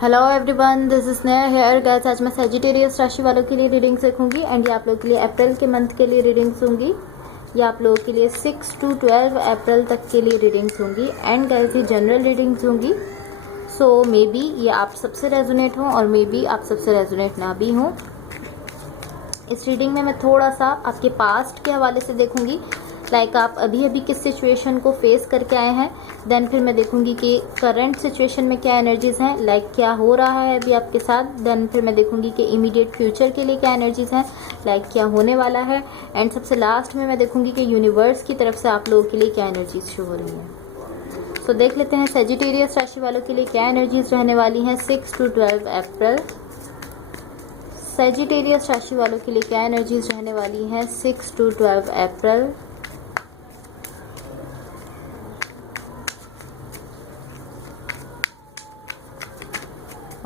Hello everyone, this is Sneha hair guys. आज मैं Sagittarius राशि वालों के लिए रीडिंग्स देखूंगी एंड ये आप लोगों के लिए अप्रैल के मंथ के लिए रीडिंग्स होंगी। ये आप लोगों के लिए 6 to 12 अप्रैल तक के लिए रीडिंग्स होंगी एंड गाइस ये जनरल रीडिंग्स होंगी। सो मे बी ये आप सबसे रेजोनेट हों और मे बी आप सबसे रेजोनेट ना भी हों। इस रीडिंग में मैं थोड़ा सा आपके पास्ट के हवाले से देखूंगी, लाइक आप अभी अभी किस सिचुएशन को फेस करके आए हैं। देन फिर मैं देखूंगी कि करंट सिचुएशन में क्या एनर्जीज हैं, लाइक क्या हो रहा है अभी आपके साथ। देन फिर मैं देखूंगी कि इमीडिएट फ्यूचर के लिए क्या एनर्जीज हैं, लाइक क्या होने वाला है। एंड सबसे लास्ट में मैं देखूंगी कि यूनिवर्स की तरफ से आप लोगों के लिए क्या एनर्जीज शो हो रही हैं। सो देख लेते हैं सेजिटेरियस राशि वालों के लिए क्या एनर्जीज रहने वाली हैं 6 to 12 अप्रैल। सेजिटेरियस राशि वालों के लिए क्या एनर्जीज रहने वाली हैं 6 to 12 April.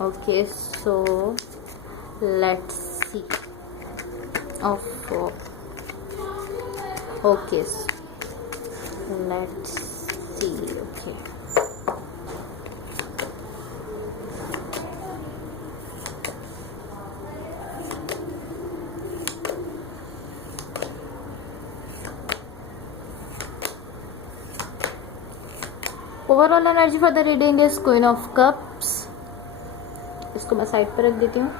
Okay, so let's see. Okay, so let's see. Okay. Overall energy for the reading is Queen of Cups. इसको मैं साइड पर रख देती हूँ।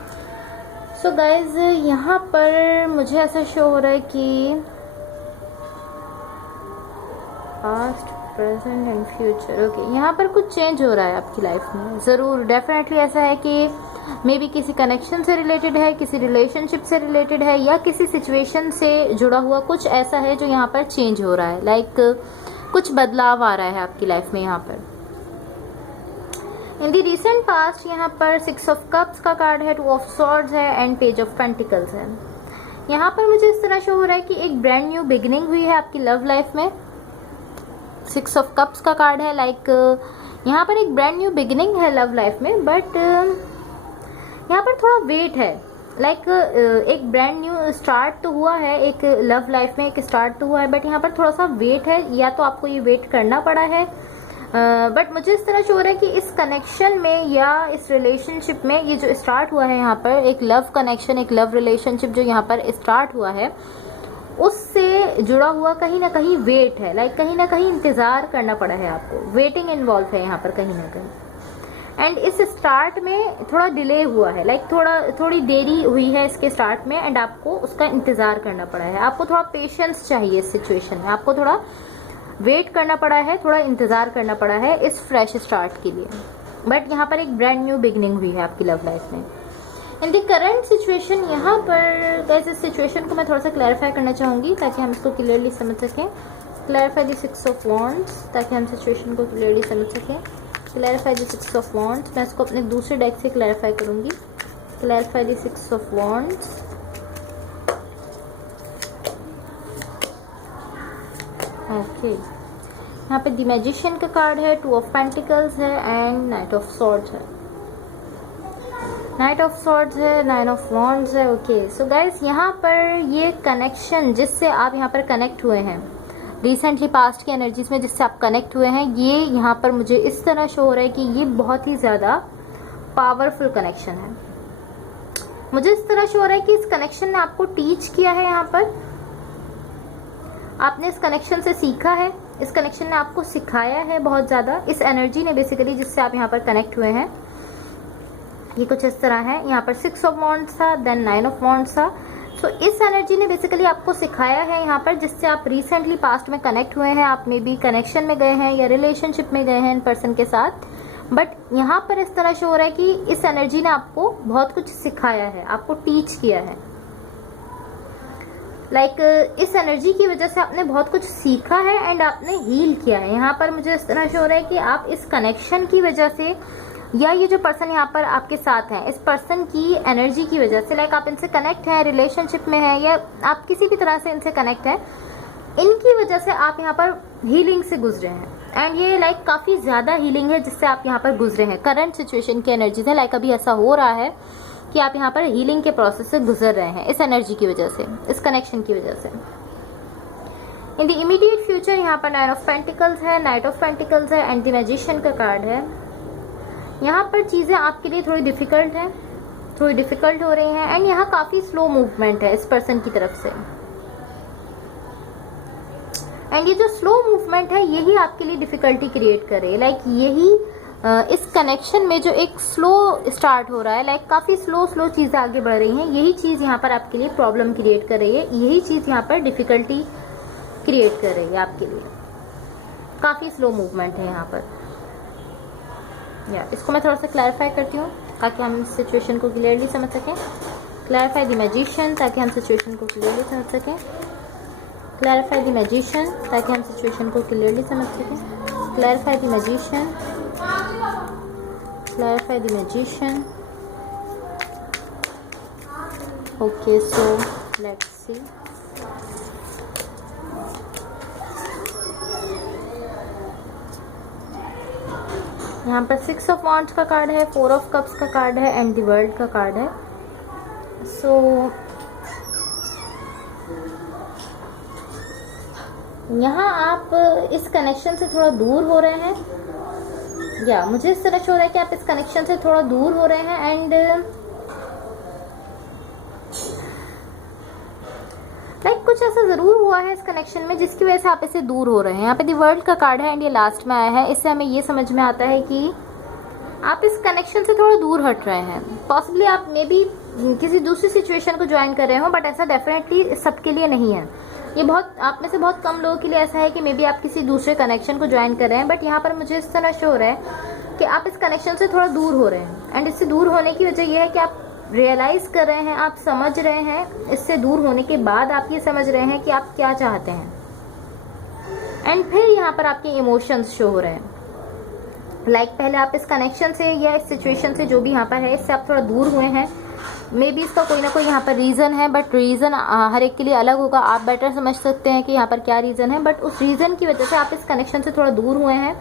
सो गाइज यहाँ पर मुझे ऐसा शो हो रहा है कि past, present and future. Okay, यहाँ पर कुछ चेंज हो रहा है आपकी लाइफ में, ज़रूर डेफिनेटली ऐसा है कि मे बी किसी कनेक्शन से रिलेटेड है, किसी रिलेशनशिप से रिलेटेड है, या किसी सिचुएशन से जुड़ा हुआ कुछ ऐसा है जो यहाँ पर चेंज हो रहा है। लाइक कुछ बदलाव आ रहा है आपकी लाइफ में यहाँ पर। इन दी रिसेंट पास्ट यहाँ पर 6 ऑफ कप्स का कार्ड है, 2 ऑफ सॉर्ड्स है एंड पेज ऑफ पेंटिकल्स है। यहाँ पर मुझे इस तरह शो हो रहा है कि एक ब्रांड न्यू बिगिनिंग हुई है आपकी लव लाइफ में। 6 ऑफ कप्स का कार्ड है, लाइक यहाँ पर एक ब्रांड न्यू बिगिनिंग है लव लाइफ में, बट यहाँ पर थोड़ा वेट है। लाइक एक ब्रांड न्यू स्टार्ट तो हुआ है, एक लव लाइफ में एक स्टार्ट तो हुआ है, बट यहाँ पर थोड़ा सा वेट है, या तो आपको ये वेट करना पड़ा है। बट मुझे इस तरह शो हो रहा है कि इस कनेक्शन में या इस रिलेशनशिप में ये जो स्टार्ट हुआ है यहाँ पर, एक लव कनेक्शन, एक लव रिलेशनशिप जो यहाँ पर स्टार्ट हुआ है, उससे जुड़ा हुआ कहीं ना कहीं वेट है। लाइक कहीं ना कहीं इंतज़ार करना पड़ा है आपको, वेटिंग इन्वॉल्व है यहाँ पर कहीं ना कहीं। एंड इस स्टार्ट में थोड़ा डिले हुआ है, लाइक थोड़ी देरी हुई है इसके स्टार्ट में, एंड आपको उसका इंतज़ार करना पड़ा है। आपको थोड़ा पेशेंस चाहिए इस सिचुएशन में, आपको थोड़ा वेट करना पड़ा है, थोड़ा इंतज़ार करना पड़ा है इस फ्रेश स्टार्ट के लिए। बट यहाँ पर एक ब्रांड न्यू बिगनिंग हुई है आपकी लव लाइफ में। इन द करंट सिचुएशन यहाँ पर गाइस, इस सिचुएशन को मैं थोड़ा सा क्लैरिफाई करना चाहूँगी ताकि हम इसको क्लियरली समझ सकें। क्लैरिफाई द 6 ऑफ वॉन्ड्स, ताकि हम सिचुएशन को क्लियरली समझ सकें। क्लैरिफाई द 6 ऑफ वॉन्ड्स, मैं इसको अपने दूसरे डेक से क्लैरिफाई करूँगी। Clarify the 6 of wands. Okay, यहाँ पे द मैजिशियन का कार्ड है, 2 ऑफ पेंटिकल्स है एंड नाइट ऑफ सॉर्ड्स है। नाइट ऑफ सॉर्ड्स है, 9 ऑफ वॉन्ड्स है। ओके, सो गाइस यहाँ पर ये कनेक्शन जिससे आप यहाँ पर कनेक्ट हुए हैं रिसेंटली पास्ट की एनर्जीज में, जिससे आप कनेक्ट हुए हैं, ये यहाँ पर मुझे इस तरह शो हो रहा है कि ये बहुत ही ज़्यादा पावरफुल कनेक्शन है। मुझे इस तरह शो हो रहा है कि इस कनेक्शन ने आपको टीच किया है, यहाँ पर आपने इस कनेक्शन से सीखा है, इस कनेक्शन ने आपको सिखाया है बहुत ज़्यादा। इस एनर्जी ने बेसिकली जिससे आप यहाँ पर कनेक्ट हुए हैं, ये कुछ इस तरह है। यहाँ पर 6 ऑफ वॉन्ड्स था, देन 9 ऑफ वॉन्ड्स था। सो इस एनर्जी ने बेसिकली आपको सिखाया है यहाँ पर, जिससे आप रिसेंटली पास्ट में कनेक्ट हुए हैं। आप मे बी कनेक्शन में गए हैं या रिलेशनशिप में गए हैं इन पर्सन के साथ, बट यहाँ पर इस तरह शो हो रहा है कि इस एनर्जी ने आपको बहुत कुछ सिखाया है, आपको टीच किया है। लाइक इस एनर्जी की वजह से आपने बहुत कुछ सीखा है एंड आपने हील किया है। यहाँ पर मुझे इस तरह शो हो रहा है कि आप इस कनेक्शन की वजह से, या ये जो पर्सन यहाँ पर आपके साथ हैं, इस पर्सन की एनर्जी की वजह से, लाइक आप इनसे कनेक्ट हैं, रिलेशनशिप में हैं, या आप किसी भी तरह से इनसे कनेक्ट हैं, इनकी वजह से आप यहाँ पर हीलिंग से गुजरे हैं। एंड ये लाइक काफ़ी ज़्यादा हीलिंग है जिससे आप यहाँ पर गुजरे हैं। करंट सिचुएशन की एनर्जीज है, लाइक अभी ऐसा हो रहा है कि आप यहाँ पर हीलिंग के प्रोसेस से गुजर रहे हैं इस एनर्जी की वजह से, इस कनेक्शन की वजह से। इन द इमीडिएट फ्यूचर यहाँ पर 9 ऑफ पेंटिकल्स है, नाइट ऑफ पेंटिकल्स है एंड द मैजिशियन का कार्ड है। यहाँ पर चीज़ें आपके लिए थोड़ी डिफ़िकल्ट हैं, थोड़ी डिफ़िकल्ट हो रही हैं। एंड यहाँ काफ़ी स्लो मूवमेंट है इस पर्सन की तरफ से। एंड ये जो स्लो मूवमेंट है यही आपके लिए डिफ़िकल्टी क्रिएट कर रही है। लाइक यही इस कनेक्शन में जो एक स्लो स्टार्ट हो रहा है, लाइक काफ़ी स्लो चीज़ें आगे बढ़ रही हैं, यही चीज़ यहाँ पर आपके लिए प्रॉब्लम क्रिएट कर रही है, यही चीज़ यहाँ पर डिफ़िकल्टी क्रिएट कर रही है आपके लिए। काफ़ी स्लो मूवमेंट है यहाँ पर। इसको मैं थोड़ा सा क्लैरिफाई करती हूँ ताकि हम इस सिचुएशन को क्लियरली समझ सकें। क्लैरिफाई द मैजिशियन ताकि हम सिचुएशन को क्लियरली समझ सकें। क्लैरिफाई द मैजिशियन ताकि हम सिचुएशन को क्लियरली समझ सकें। Clarify the magician, clarify the magician. Okay, so let's see. यहाँ पर 6 ऑफ वॉन्ड्स का कार्ड है, 4 ऑफ कप्स का कार्ड है एंड द वर्ल्ड का कार्ड है। सो यहाँ आप इस कनेक्शन से थोड़ा दूर हो रहे हैं, या मुझे इस तरह शो हो रहा है कि आप इस कनेक्शन से थोड़ा दूर हो रहे हैं। एंड लाइक कुछ ऐसा ज़रूर हुआ है इस कनेक्शन में जिसकी वजह से आप इससे दूर हो रहे हैं। यहाँ पे दी वर्ल्ड का कार्ड है एंड ये लास्ट में आया है। इससे हमें ये समझ में आता है कि आप इस कनेक्शन से थोड़ा दूर हट रहे हैं। पॉसिबली आप मे बी किसी दूसरी सिचुएशन को ज्वाइन कर रहे हो, बट ऐसा डेफिनेटली सबके लिए नहीं है। ये बहुत आप में से बहुत कम लोगों के लिए ऐसा है कि मे बी आप किसी दूसरे कनेक्शन को ज्वाइन कर रहे हैं, बट यहाँ पर मुझे इस तरह शो हो रहा है कि आप इस कनेक्शन से थोड़ा दूर हो रहे हैं। एंड इससे दूर होने की वजह यह है कि आप रियलाइज़ कर रहे हैं, आप समझ रहे हैं। इससे दूर होने के बाद आप ये समझ रहे हैं कि आप क्या चाहते हैं। एंड फिर यहाँ पर आपके इमोशंस शो हो रहे हैं। लाइक पहले आप इस कनेक्शन से या इस सिचुएशन से जो भी यहाँ पर है, इससे आप थोड़ा दूर हुए हैं। मे बी इसका कोई ना कोई यहाँ पर रीज़न है, बट रीज़न हर एक के लिए अलग होगा। आप बेटर समझ सकते हैं कि यहाँ पर क्या रीज़न है, बट उस रीज़न की वजह से आप इस कनेक्शन से थोड़ा दूर हुए हैं।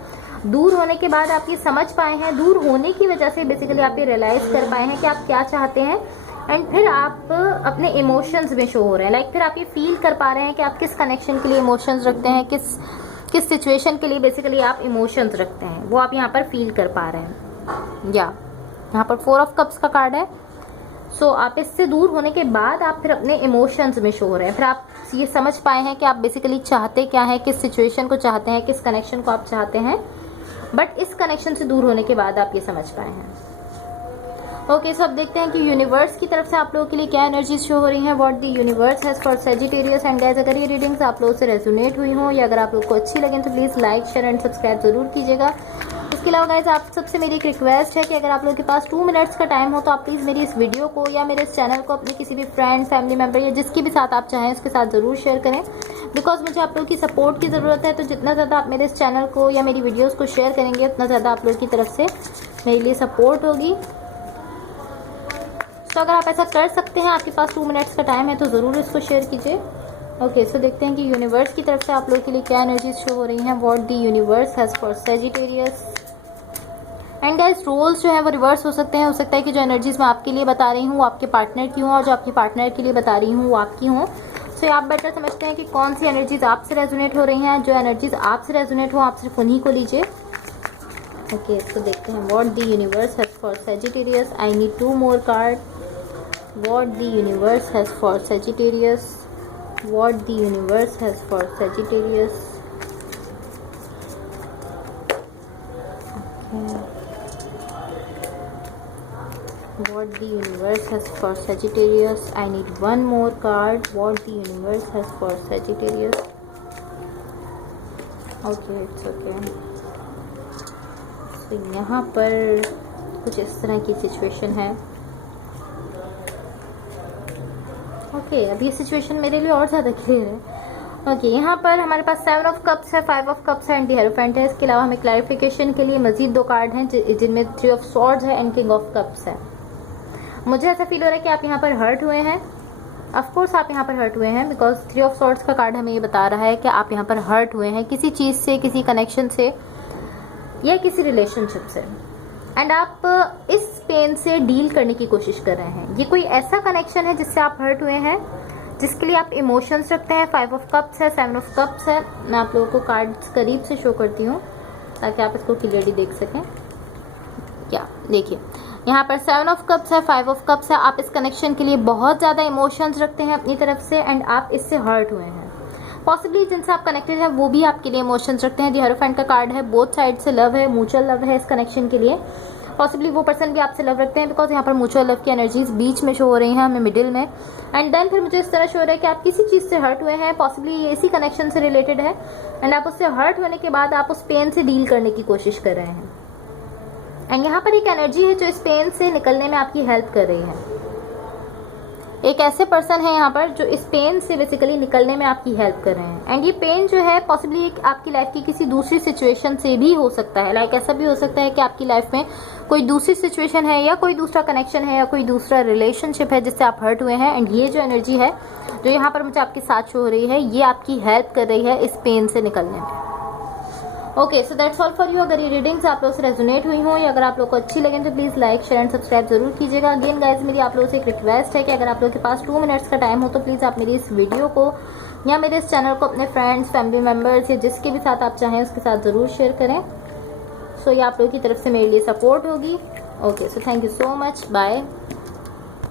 दूर होने के बाद आप ये समझ पाए हैं, दूर होने की वजह से बेसिकली आप ये रियलाइज़ कर पाए हैं कि आप क्या चाहते हैं। एंड फिर आप अपने इमोशंस में शो हो रहे हैं। लाइक फिर आप ये फील कर पा रहे हैं कि आप किस कनेक्शन के लिए इमोशंस रखते हैं, किस सिचुएशन के लिए बेसिकली आप इमोशंस रखते हैं, वो आप यहाँ पर फील कर पा रहे हैं। या यहाँ पर 4 ऑफ कप्स का कार्ड है। सो आप इससे दूर होने के बाद आप फिर अपने इमोशंस में शो हो रहे हैं। फिर आप ये समझ पाए हैं कि आप बेसिकली चाहते क्या है, किस सिचुएशन को चाहते हैं, किस कनेक्शन को आप चाहते हैं। बट इस कनेक्शन से दूर होने के बाद आप ये समझ पाए हैं। ओके, सो अब देखते हैं कि यूनिवर्स की तरफ से आप लोगों के लिए क्या एनर्जीज शो हो रही हैं। What the universe has for Sagittarius. And guys, अगर ये रीडिंग्स आप लोगों से रेजोनेट हुई हो या अगर आप लोग को अच्छी लगे तो please like, share and subscribe जरूर कीजिएगा। इसके अलावा गाइस, आप सबसे मेरी एक रिक्वेस्ट है कि अगर आप लोगों के पास 2 मिनट्स का टाइम हो तो आप प्लीज़ मेरी इस वीडियो को या मेरे इस चैनल को अपने किसी भी फ्रेंड, फैमिली मेम्बर या जिसके भी साथ आप चाहें उसके साथ ज़रूर शेयर करें। बिकॉज मुझे आप लोगों की सपोर्ट की ज़रूरत है। तो जितना ज़्यादा आप मेरे इस चैनल को या मेरी वीडियोज़ को शेयर करेंगे उतना ज़्यादा आप लोगों की तरफ से मेरे लिए सपोर्ट होगी। तो अगर आप ऐसा कर सकते हैं, आपके पास 2 मिनट्स का टाइम है तो ज़रूर इसको शेयर कीजिए। ओके, सो देखते हैं कि यूनिवर्स की तरफ से आप लोगों के लिए क्या एनर्जीज शो हो रही हैं। What the universe has for Sagittarius. And guys, roles जो है वो रिवर्स हो सकते हैं। हो सकता है कि जो एनर्जीज मैं आपके लिए बता रही हूँ वो आपके पार्टनर की हों, और जो आपके पार्टनर के लिए बता रही हूँ वो आपकी हों। सो आप बेटर समझते हैं कि कौन सी एनर्जीज आपसे रेजोनेट हो रही हैं। जो एनर्जीज आपसे रेजोनेट हो आप सिर्फ उन्हीं को लीजिए। ओके, तो देखते हैं what the universe has for Sagittarius. I need 2 more card. What the universe has for Sagittarius. What the universe has for Sagittarius. Okay. What the universe has for Sagittarius. I need 1 more card. What the universe has for Sagittarius. Okay, it's okay. So यहाँ पर कुछ इस तरह की situation है। Okay, अब ये situation मेरे लिए और ज़्यादा क्लियर है। ओके, यहाँ पर हमारे पास 7 ऑफ कप्स है, 5 ऑफ कप्स है एंड द हेरोफेंट है। इसके अलावा हमें क्लैरिफिकेशन के लिए मजीद 2 कार्ड हैं जिनमें 3 ऑफ स्वॉर्ड्स है एंड किंग ऑफ कप्स है। मुझे ऐसा फील हो रहा है कि आप यहाँ पर हर्ट हुए हैं। ऑफकोर्स आप यहाँ पर हर्ट हुए हैं बिकॉज 3 ऑफ स्वॉर्ड्स का कार्ड हमें ये बता रहा है कि आप यहाँ पर हर्ट हुए हैं किसी चीज़ से, किसी कनेक्शन से या किसी रिलेशनशिप से। एंड आप इस पेन से डील करने की कोशिश कर रहे हैं। ये कोई ऐसा कनेक्शन है जिससे आप हर्ट हुए हैं, जिसके लिए आप इमोशंस रखते हैं। 5 ऑफ कप्स है, 7 ऑफ कप्स है। मैं आप लोगों को कार्ड्स करीब से शो करती हूँ ताकि आप इसको क्लियरली देख सकें। क्या देखिए, यहाँ पर 7 ऑफ कप्स है, 5 ऑफ कप्स है। आप इस कनेक्शन के लिए बहुत ज़्यादा इमोशंस रखते हैं अपनी तरफ से एंड आप इससे हर्ट हुए हैं। पॉसिबली जिनसे आप कनेक्टेड है वो भी आपके लिए इमोशंस रखते हैं। दी हेरोफेंट का कार्ड है, बोथ साइड से लव है, म्यूचुअल लव है इस कनेक्शन के लिए। पॉसिबली वो पर्सन भी आपसे लव रखते हैं, बिकॉज यहाँ पर म्यूचुअल लव की एनर्जीज बीच में शो हो रही हैं हमें, मिडिल में। एंड देन फिर मुझे इस तरह शो हो रहा है कि आप किसी चीज़ से हर्ट हुए हैं, पॉसिबली ये इसी कनेक्शन से रिलेटेड है एंड आप उससे हर्ट होने के बाद आप उस पेन से डील करने की कोशिश कर रहे हैं। एंड यहाँ पर एक एनर्जी है जो इस पेन से निकलने में आपकी हेल्प कर रही है। एक ऐसे पर्सन है यहाँ पर जो इस पेन से बेसिकली निकलने में आपकी हेल्प कर रहे हैं। एंड ये पेन जो है पॉसिबली आपकी लाइफ की किसी दूसरी सिचुएशन से भी हो सकता है। लाइक ऐसा भी हो सकता है कि आपकी लाइफ में कोई दूसरी सिचुएशन है या कोई दूसरा कनेक्शन है या कोई दूसरा रिलेशनशिप है जिससे आप हर्ट हुए हैं। एंड ये जो एनर्जी है जो यहाँ पर मुझे आपके साथ शो हो रही है, ये आपकी हेल्प कर रही है इस पेन से निकलने में। Okay, so that's all for you. अगर ये रीडिंग्स आप लोगों से रेजोनेट हुई हो या अगर आप लोग को अच्छी लगे तो please like, share and subscribe जरूर कीजिएगा। अगेन गाइज, मेरी आप लोगों से एक रिक्वेस्ट है कि अगर आप लोगों के पास 2 मिनट्स का टाइम हो तो प्लीज़ आप मेरी इस वीडियो को या मेरे इस चैनल को अपने फ्रेंड्स, फैमिली मेम्बर्स या जिसके भी साथ आप चाहें उसके साथ ज़रूर शेयर करें। सो ये आप लोगों की तरफ से मेरे लिए सपोर्ट होगी। Okay, so thank you so much, bye.